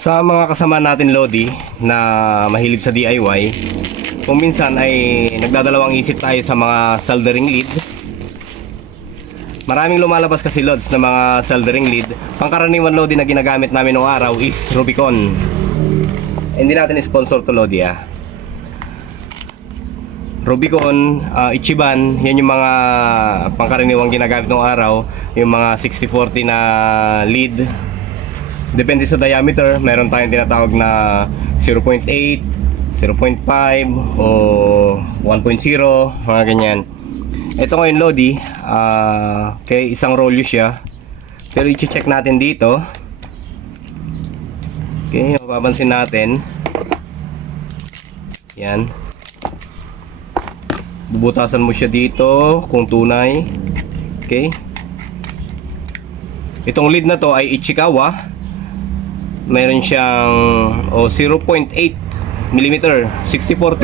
Sa mga kasama natin Lodi na mahilig sa DIY, kung minsan ay nagdadalawang isip tayo sa mga soldering lead. Maraming lumalabas kasi loads na mga soldering lead. Pangkaraniwan Lodi na ginagamit namin noong araw is Rubicon. Hindi natin sponsor to Lodi Rubicon, Ichiban, yan yung mga pangkaraniwang ginagamit noong araw. Yung mga 60-40 na lead. Depende sa diameter, meron tayong tinatawag na 0.8, 0.5 o 1.0, mga ganyan. Ito ngayon Lodi, okay, isang rolyo siya. Pero i-check natin dito. Okay, mapapansin natin. Yan. Bubutasan mo siya dito kung tunay. Okay. Itong lead na to ay Ichikawa. Meron siyang 0.8 mm 60-40.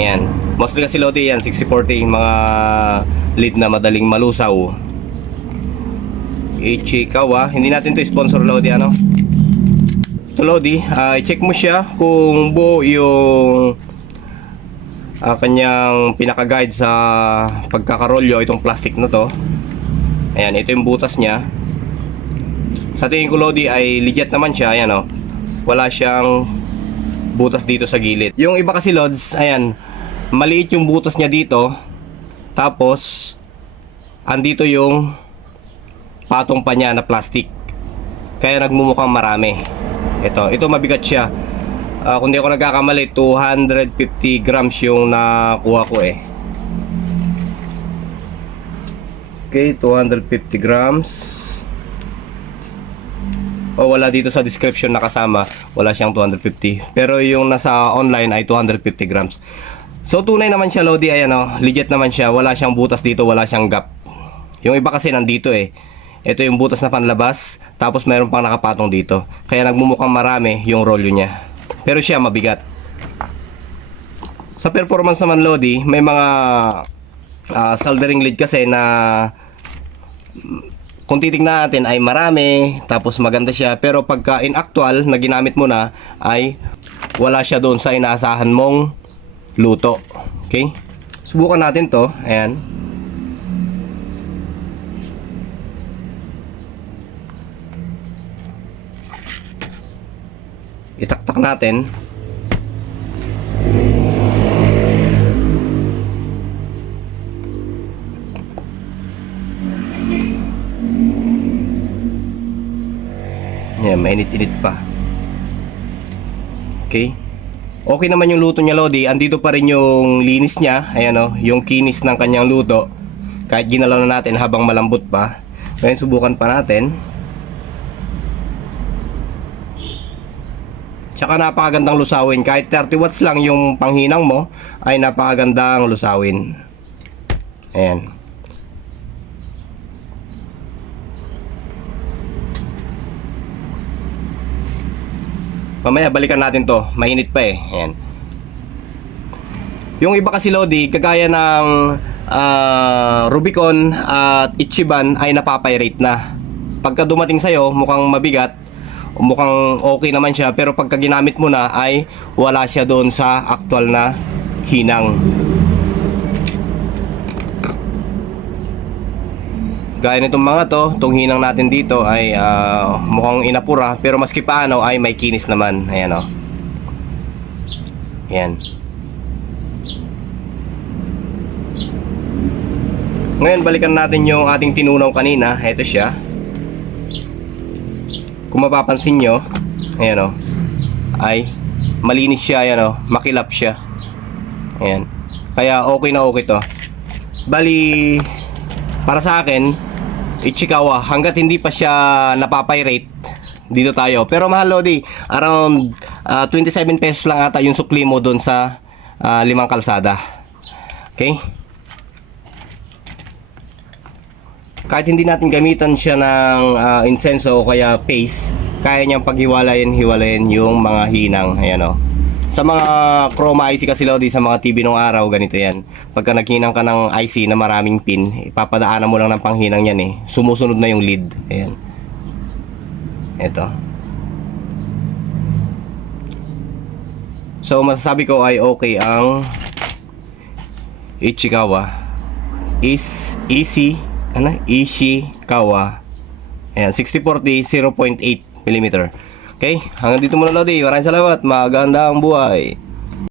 Ayan. Mostly kasi Lodi yan 60-40, mga lead na madaling malusaw. Ichikawa. Hindi natin to sponsor Lodi Ito Lodi, i-check mo siya kung buo yung kanyang pinaka-guide sa pagkakarolyo, itong plastic na to. Ayan, ito yung butas niya. Sa tingin ko Lodi ay legit naman siya. Ayan wala siyang butas dito sa gilid. Yung iba kasi Lods, ayan, maliit yung butas niya dito. Tapos andito yung patong pa niya na plastic. Kaya nagmumukhang marami. Ito mabigat siya. Kung di ako nagkakamali, 250 grams yung nakuha ko Okay, 250 grams. Wala dito sa description na kasama. Wala siyang 250. Pero yung nasa online ay 250 grams. So tunay naman siya Lodi, ayan legit naman siya. Wala siyang butas dito, wala siyang gap. Yung iba kasi nandito Ito yung butas na panlabas, tapos mayroon pang nakapatong dito. Kaya nagmumukhang marami yung rolyo niya. Pero siya mabigat. Sa performance naman Lodi, may mga soldering lead kasi na kung titignan natin ay marami, tapos maganda siya. Pero pagka in actual na ginamit mo na ay wala siya doon sa inaasahan mong luto. Okay? Subukan natin to. Ayan. Itaktak natin. Ayan, mainit-init pa. Okay. Okay naman yung luto niya Lodi. Andito pa rin yung linis niya. Ayan yung kinis ng kanyang luto. Kahit ginalaw na natin habang malambot pa. Ngayon subukan pa natin. Tsaka napakagandang lusawin. Kahit 30 watts lang yung panghinang mo, ay napakagandang lusawin. Ayan. Mamaya balikan natin to. Mainit pa Ayan. Yung iba kasi Lodi, kagaya ng Rubicon at Ichiban ay napapyrate na. Pagka dumating sa'yo, mukhang mabigat, mukhang okay naman siya, pero pagka ginamit mo na ay wala siya doon sa actual na hinang. Gaya nitong mga itong hinang natin dito ay mukhang inapura, pero maski paano ay may kinis naman. Ayan Ayan. Ngayon balikan natin yung ating tinunaw kanina. Ito siya. Kung mapapansin nyo, ayan ay malinis siya, ayan makilap siya. Ayan. Kaya okay na okay to. Bali, para sa akin, Ichikawa, hanggat hindi pa siya napapyrate, dito tayo. Pero mahal Lodi, around 27 pesos lang ata yung sukli mo doon sa 5 kalsada. Okay? Kahit hindi natin gamitan siya ng insenso o kaya paste, kaya niyang paghiwalayin yung mga hinang. Ayan Sa mga chroma IC kasi Lodi, sa mga TV nung araw, ganito yan. Pagka naghinang ka ng IC na maraming pin, ipapadaanan mo lang ng panghinang yan Sumusunod na yung lead. Ayan. Ito. So masasabi ko ay okay ang Ichikawa Ishikawa. Ayan, 6040 0.8 mm. Okay, hanggang dito muna Lodi. Maraming salamat. Maganda ang buhay.